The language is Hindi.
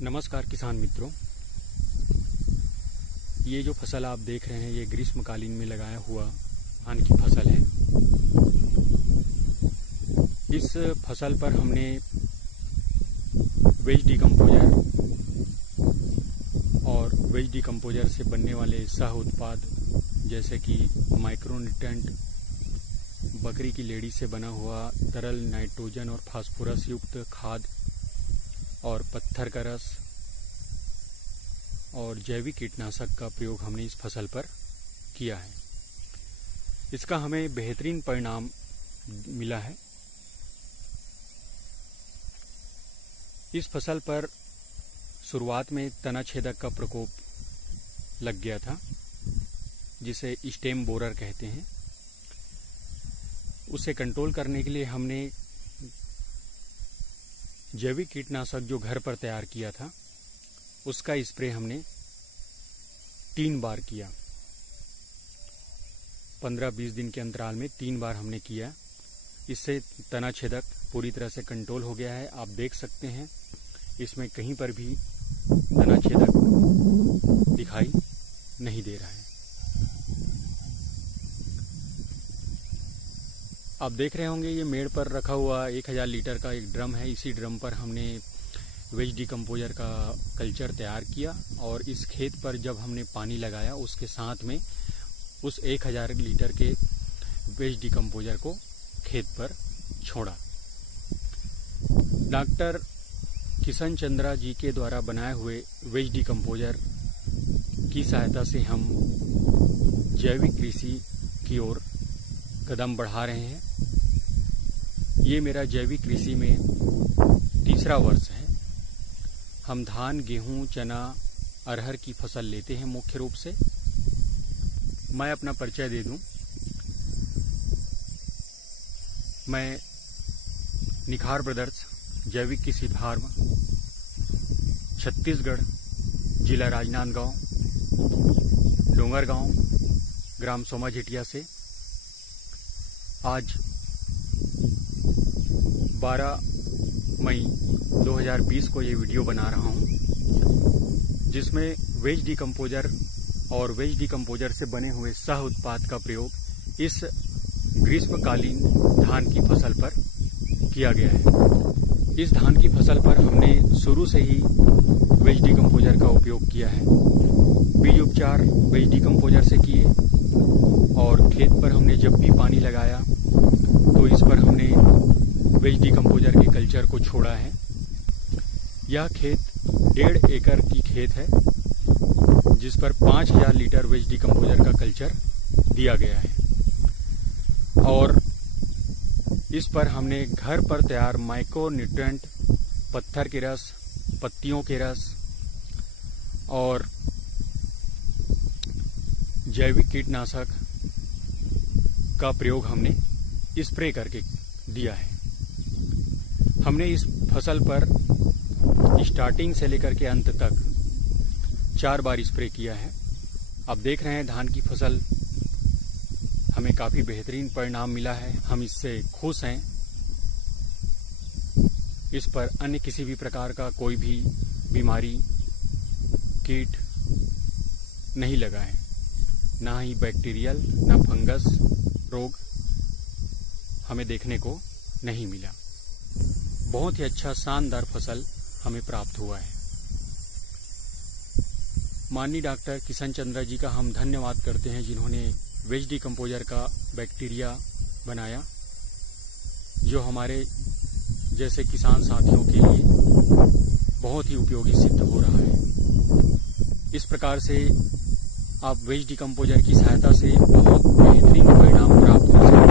नमस्कार किसान मित्रों, ये जो फसल आप देख रहे हैं ये ग्रीष्मकालीन में लगाया हुआ धान की फसल है। इस फसल पर हमने वेज डिकम्पोजर और वेज डिकम्पोजर से बनने वाले सह उत्पाद जैसे कि माइक्रोन्यूट्रेंट, बकरी की लेड़ी से बना हुआ तरल नाइट्रोजन और फास्फोरस युक्त खाद और पत्थर का रस और जैविक कीटनाशक का प्रयोग हमने इस फसल पर किया है। इसका हमें बेहतरीन परिणाम मिला है। इस फसल पर शुरुआत में तना छेदक का प्रकोप लग गया था, जिसे स्टेम बोरर कहते हैं। उसे कंट्रोल करने के लिए हमने जैविक कीटनाशक जो घर पर तैयार किया था उसका स्प्रे हमने 3 बार किया। 15-20 दिन के अंतराल में 3 बार हमने किया। इससे तना छेदक पूरी तरह से कंट्रोल हो गया है। आप देख सकते हैं इसमें कहीं पर भी तना छेदक दिखाई नहीं दे रहा है। आप देख रहे होंगे ये मेड़ पर रखा हुआ 1000 लीटर का एक ड्रम है। इसी ड्रम पर हमने वेज डिकम्पोजर का कल्चर तैयार किया और इस खेत पर जब हमने पानी लगाया उसके साथ में उस 1000 लीटर के वेज डिकम्पोजर को खेत पर छोड़ा। डॉक्टर किशन चंद्रा जी के द्वारा बनाए हुए वेज डिकम्पोजर की सहायता से हम जैविक कृषि की ओर कदम बढ़ा रहे हैं। ये मेरा जैविक कृषि में तीसरा वर्ष है। हम धान, गेहूं, चना, अरहर की फसल लेते हैं मुख्य रूप से। मैं अपना परिचय दे दूं। मैं निखार ब्रदर्स जैविक कृषि फार्म, छत्तीसगढ़, जिला राजनांदगांव, डोंगरगांव, ग्राम सोमाझिटिया से आज 12 मई 2020 को ये वीडियो बना रहा हूँ, जिसमें वेज डिकम्पोजर और वेज डिकम्पोजर से बने हुए सह उत्पाद का प्रयोग इस ग्रीष्मकालीन धान की फसल पर किया गया है। इस धान की फसल पर हमने शुरू से ही वेज डिकम्पोजर का उपयोग किया है। बीज उपचार वेज डिकम्पोजर से किए और खेत पर हमने जब भी पानी लगाया तो इस पर हमने वेज डिकम्पोजर के कल्चर को छोड़ा है। यह खेत 1.5 एकड़ की खेत है, जिस पर 5000 लीटर वेज डिकम्पोजर का कल्चर दिया गया है और इस पर हमने घर पर तैयार माइक्रोन्यूट्रेंट, पत्थर के रस, पत्तियों के रस और जैविक कीटनाशक का प्रयोग हमने स्प्रे करके दिया है। हमने इस फसल पर स्टार्टिंग से लेकर के अंत तक 4 बार स्प्रे किया है। आप देख रहे हैं धान की फसल हमें काफी बेहतरीन परिणाम मिला है। हम इससे खुश हैं। इस पर अन्य किसी भी प्रकार का कोई भी बीमारी, कीट नहीं लगा है, ना ही बैक्टीरियल ना फंगस रोग हमें देखने को नहीं मिला। बहुत ही अच्छा शानदार फसल हमें प्राप्त हुआ है। माननीय डॉक्टर किशन चंद्रा जी का हम धन्यवाद करते हैं, जिन्होंने वेज डिकम्पोजर का बैक्टीरिया बनाया, जो हमारे जैसे किसान साथियों के लिए बहुत ही उपयोगी सिद्ध हो रहा है। इस प्रकार से आप वेज डिकम्पोजर की सहायता से बहुत बेहतरीन परिणाम प्राप्त कर सकते हैं।